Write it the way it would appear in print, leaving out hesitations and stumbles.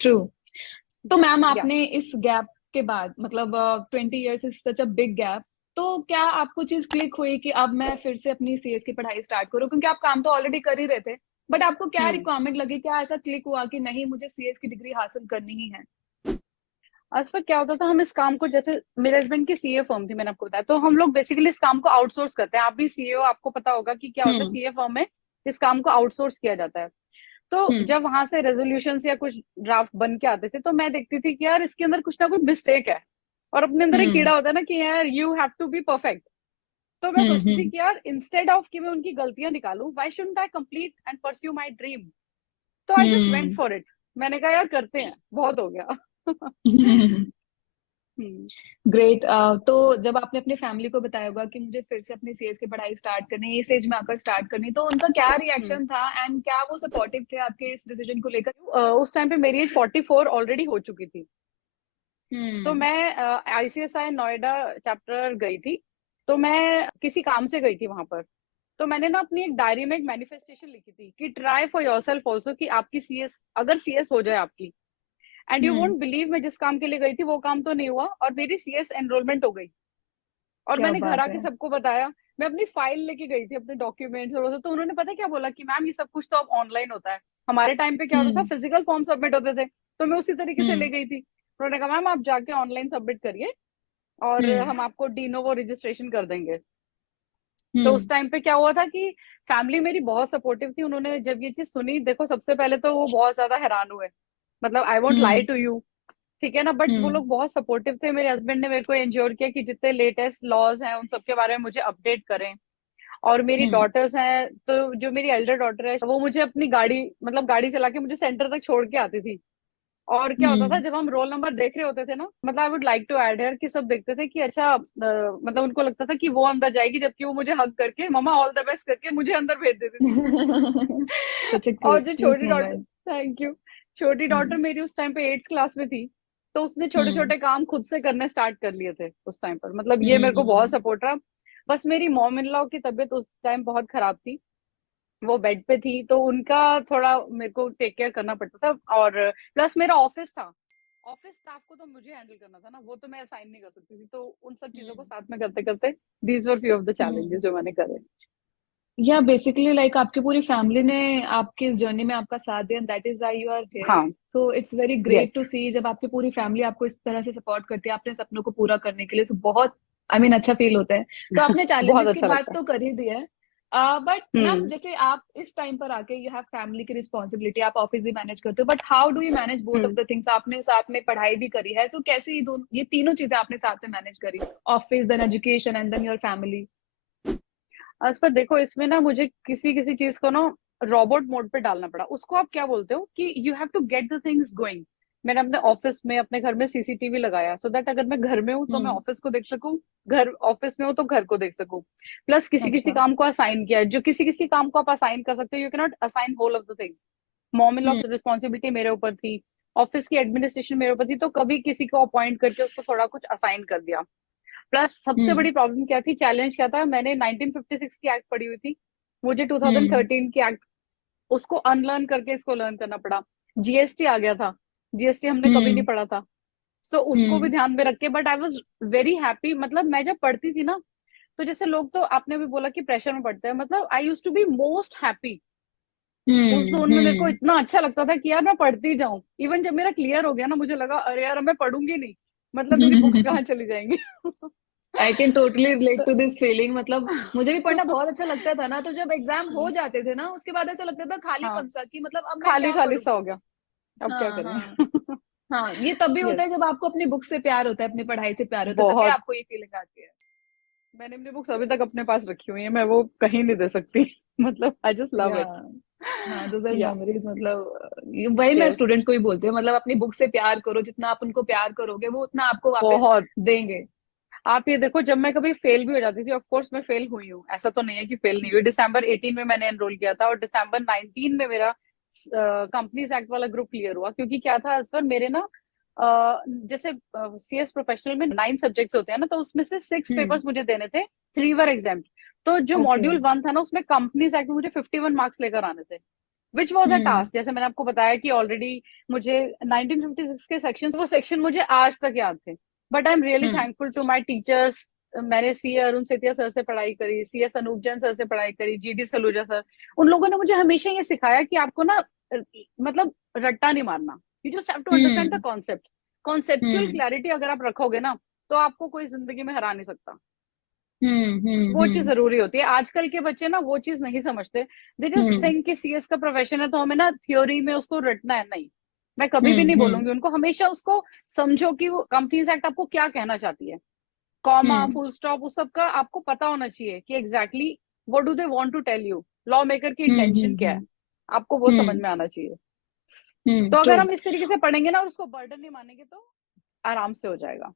True. तो ma'am या आपने इस गैप के बाद मतलब 20 years is such a big gap, तो क्या आपको चीज क्लिक हुई कि अब मैं फिर से अपनी सीएस की पढ़ाई स्टार्ट करूं, क्योंकि आप काम तो ऑलरेडी कर ही रहे थे, बट आपको क्या हम्म रिक्वायरमेंट लगी, क्या ऐसा क्लिक हुआ कि नहीं मुझे सीएस की डिग्री हासिल करनी ही है? आज पर क्या होता था, हम इस काम को, जैसे मेरे हस्बैंड की सीए फर्म थी, मैंने आपको बताया, तो हम लोग बेसिकली इस काम को आउटसोर्स करते हैं। आप भी सीए हो, आपको पता होगा कि क्या होता है, हम्म। सीए फर्म में इस काम को आउटसोर्स किया जाता है। तो हम्म। जब वहां से रेजोल्यूशन या कुछ ड्राफ्ट बन के आते थे, तो मैं देखती थी कि यार इसके अंदर कुछ ना कुछ मिस्टेक है। और अपने अंदर एक हम्म। कीड़ा होता है ना कि यार you have to be perfect. तो मैं सोचती थी हम्म। कि यार इंस्टेड ऑफ कि मैं उनकी गलतियां निकालूं, why shouldn't I complete and pursue my dream. तो I just went hmm. For it. मैंने कहा यार करते हैं, बहुत हो गया। हम्म। Hmm great. तो जब आपने अपनी फैमिली को बताया होगा कि मुझे फिर से अपनी सीएस की पढ़ाई स्टार्ट करनी है, इस एज में आकर स्टार्ट करनी, तो उनका क्या हम्म रिएक्शन था एंड क्या वो सपोर्टिव थे आपके इस डिसीजन को लेकर? उस टाइम पे मेरी एज 44 ऑलरेडी हो चुकी थी। तो हम्म। मैं आईसीएसआई नोएडा चैप्टर गई थी। तो मैं किसी काम से गई थी वहां पर। तो मैंने ना अपनी एक डायरी में एक मैनिफेस्टेशन लिखी थी कि ट्राई फॉर योरसेल्फ ऑल्सो, कि आपकी सीएस, अगर सीएस हो जाए आपकी। And you hmm. Won't believe, मैं जिस काम के लिए गई थी वो काम तो नहीं हुआ, और मेरी सीएस एनरोलमेंट हो गई। और क्या मैंने घर बात आके है। सबको बताया। मैं अपनी फाइल लेके गई थी, अपने डॉक्यूमेंट्स और वो सब। तो उन्होंने पता क्या बोला कि मैम ये सब कुछ तो अब ऑनलाइन होता है। हमारे टाइम पे क्या होता था, हम्म। फिजिकल फॉर्म सबमिट होते थे। तो मैं उसी तरीके से ले हम्म। गई थी। उन्होंने कहा मैम आप जाके ऑनलाइन सबमिट करिए, और हम्म। हम आपको डीनोवो रजिस्ट्रेशन कर देंगे। तो उस हम्म। टाइम पे क्या हुआ था कि फैमिली मेरी बहुत सपोर्टिव थी। उन्होंने जब ये चीज सुनी, देखो सबसे पहले तो वो बहुत ज्यादा हैरान हुए। मतलब I won't lie hmm. To you, ठीक है ना, बट वो हम्म। लोग बहुत सपोर्टिव थे। मेरे हस्बैंड ने मेरे को एंश्योर किया कि जितने लेटेस्ट लॉज हैं उन सब के बारे में मुझे अपडेट करें। और मेरी हम्म। डॉटर्स हैं, तो जो मेरी एल्डर डॉटर है वो मुझे अपनी गाड़ी, मतलब गाड़ी चला के मुझे सेंटर तक छोड़ के आती थी। और क्या होता था, हम्म। जब हम रोल नंबर देख रहे होते थे ना, मतलब I would like to add here कि सब देखते थे कि अच्छा, मतलब उनको लगता था कि वो अंदर जाएगी, जबकि वो मुझे हग करके मम्मा ऑल द बेस्ट करके मुझे अंदर भेज देती थी। सच अ और क्यूट जो क्यूट छोटी डॉटर, मोमेंट। थैंक यू, छोटी डॉटर हम्म। मेरी उस टाइम पे 8th क्लास में थी। तो उसने छोटे हम्म। छोटे काम खुद से करने स्टार्ट कर लिए थे उस टाइम पर। मतलब ये मेरे को बहुत हम्म। सपोर्ट रहा। बस मेरी मॉम इन लॉ की तबीयत उस टाइम बहुत खराब थी। वो बेड पे थी, तो उनका थोड़ा मेरे को टेक केयर करना पड़ता था। और प्लस मेरा ऑफिस था, ऑफिस स्टाफ को तो मुझे हैंडल करना था ना, वो तो मैं असाइन नहीं कर सकती थी। तो उन सब चीजों को हम्म। साथ में करते करते these were few of the challenges hmm. जो मैंने करे। या बेसिकली लाइक आपकी पूरी फैमिली ने आपकी इस जर्नी में आपका साथ दिया, that is why you are here. हाँ। So it's very great to yes. See जब आपकी पूरी फैमिली आपको इस तरह से सपोर्ट करती है अपने सपनों को पूरा करने के लिए, सो बहुत अच्छा फील होता है। तो आपने बहुत चैलेंजेस की अच्छा बात लगता है। तो कर ही दी है, बट मैम हम्म जैसे आप इस टाइम पर आके यू हैव फैमिली की रिस्पॉन्सिबिलिटी, आप ऑफिस भी मैनेज करते हो, but how do you manage both of hmm the things? आपने साथ में पढ़ाई भी करी है, सो कैसे ये तीनों चीजें आपने साथ में मैनेज करी, office then education and then your family? आज पर देखो, इसमें ना मुझे किसी किसी चीज को ना रोबोट मोड पे डालना पड़ा। उसको आप क्या बोलते हो कि you have to get the things going. मैंने अपने ऑफिस में, अपने घर में सीसीटीवी लगाया, सो दैट अगर मैं घर में हूँ तो मैं हम्म। ऑफिस को देख सकूं, घर ऑफिस में हूँ तो घर को देख सकूं। प्लस किसी किसी अच्छा। काम को असाइन किया है, जो किसी किसी काम को आप असाइन कर सकते हो, you can not assign whole of the things. Mom in law hmm. की रिस्पॉन्सिबिलिटी मेरे ऊपर थी, ऑफिस की एडमिनिस्ट्रेशन मेरे ऊपर थी, तो कभी किसी को अपॉइंट करके उसको थोड़ा कुछ असाइन कर दिया। प्लस सबसे हम्म। बड़ी प्रॉब्लम क्या थी, चैलेंज क्या था, मैंने 1956 की एक्ट पढ़ी हुई थी, मुझे हम्म। 2013 की एक्ट, उसको अनलर्न करके इसको लर्न करना पड़ा। जीएसटी आ गया था, जीएसटी हमने कभी नहीं हम्म। पढ़ा था। सो उसको भी हम्म। ध्यान में रख के, but I was very happy. मतलब मैं जब पढ़ती थी ना, तो जैसे लोग, तो आपने भी बोला कि प्रेशर में पढ़ते हैं, मतलब I used to be most happy. उस जोन में मेरे को हम्म। इतना अच्छा लगता था कि यार मैं पढ़ती जाऊं। इवन जब मेरा क्लियर हो गया ना, मुझे लगा अरे यार अब मैं पढ़ूंगी नहीं, मतलब मेरी बुक्स हम्म। कहाँ चली जाएंगी। आई कैन टोटली रिलेट तो, टू दिस फीलिंग। मतलब मुझे भी पढ़ना बहुत अच्छा लगता था ना, तो जब एग्जाम हो जाते थे ना उसके बाद ऐसा लगता था हाँ, खालीपन सा, कि मतलब अब मैं खाली क्या खाली पढूं। सा हो गया, अब क्या हाँ हाँ। करें। हाँ, ये तब भी होता है यस। जब आपको अपनी बुक से प्यार होता है, अपनी पढ़ाई से प्यार होता है, तभी बहुत। आपको ये फीलिंग आती है। मैंने अपनी बुक्स अभी तक अपने पास रखी हुई है, मैं वो कहीं नहीं दे सकती। मतलब आई जस्ट लव या इट। हाँ, दोज आर या। मेमोरीज। मतलब वही मैं यस। स्टूडेंट को भी बोलती हूँ, मतलब अपनी बुक से प्यार करो, जितना आप उनको प्यार करोगे वो उतना आपको वापस बहुत। देंगे। आप ये देखो, जब मैं कभी फेल भी हो जाती थी, ऑफ कोर्स मैं फेल हुई हूँ, ऐसा तो नहीं है कि फेल नहीं हुई। दिसंबर 18 में मैंने एनरोल किया था, और दिसंबर 19 में मेरा कंपनीज एक्ट वाला ग्रुप क्लियर हुआ। क्योंकि क्या था इस बार मेरे ना, जैसे सीएस प्रोफेशनल में 9 सब्जेक्ट्स होते हैं ना, तो उसमें से 6 पेपर्स मुझे देने थे, 3 वर एग्जाम। तो जो ओके। मॉड्यूल 1 था ना, उसमें कंपनीज एक्ट में मुझे 51 मार्क्स लेकर आने थे। Which was a hmm task. जैसे मैंने आपको बताया कि ऑलरेडी मुझे 1956 के सेक्शन, वो सेक्शन मुझे आज तक याद थे। But I am really hmm thankful to my teachers. मैंने सी अरुण सेतिया सर से पढ़ाई करी, C S Anoop Jain sir से पढ़ाई करी, जी डी सलूजा सर। उन लोगों ने मुझे हमेशा ये सिखाया कि आपको ना मतलब रट्टा नहीं मारना, you just have to understand the hmm concept. Conceptual hmm clarity अगर आप रखोगे ना, तो आपको कोई जिंदगी में हरा नहीं सकता। वो चीज हम्म जरूरी होती है। आजकल के बच्चे ना वो चीज नहीं समझते। दे जस्ट हम्म थिंक कि सीएस का प्रोफेशन है तो हमें ना थ्योरी में उसको रटना है। नहीं, मैं कभी भी नहीं हम्म बोलूंगी उनको। हमेशा उसको समझो कि वो कंपनीज एक्ट आपको क्या कहना चाहती है। कॉमा, हम्म फुल स्टॉप, उस सब का आपको पता होना चाहिए कि exactly what do they want to tell you, law maker की इंटेंशन क्या है, आपको वो समझ में आना चाहिए। तो ट्रू। अगर हम इस तरीके से पढ़ेंगे ना और उसको बर्डन नहीं मानेंगे तो आराम से हो जाएगा।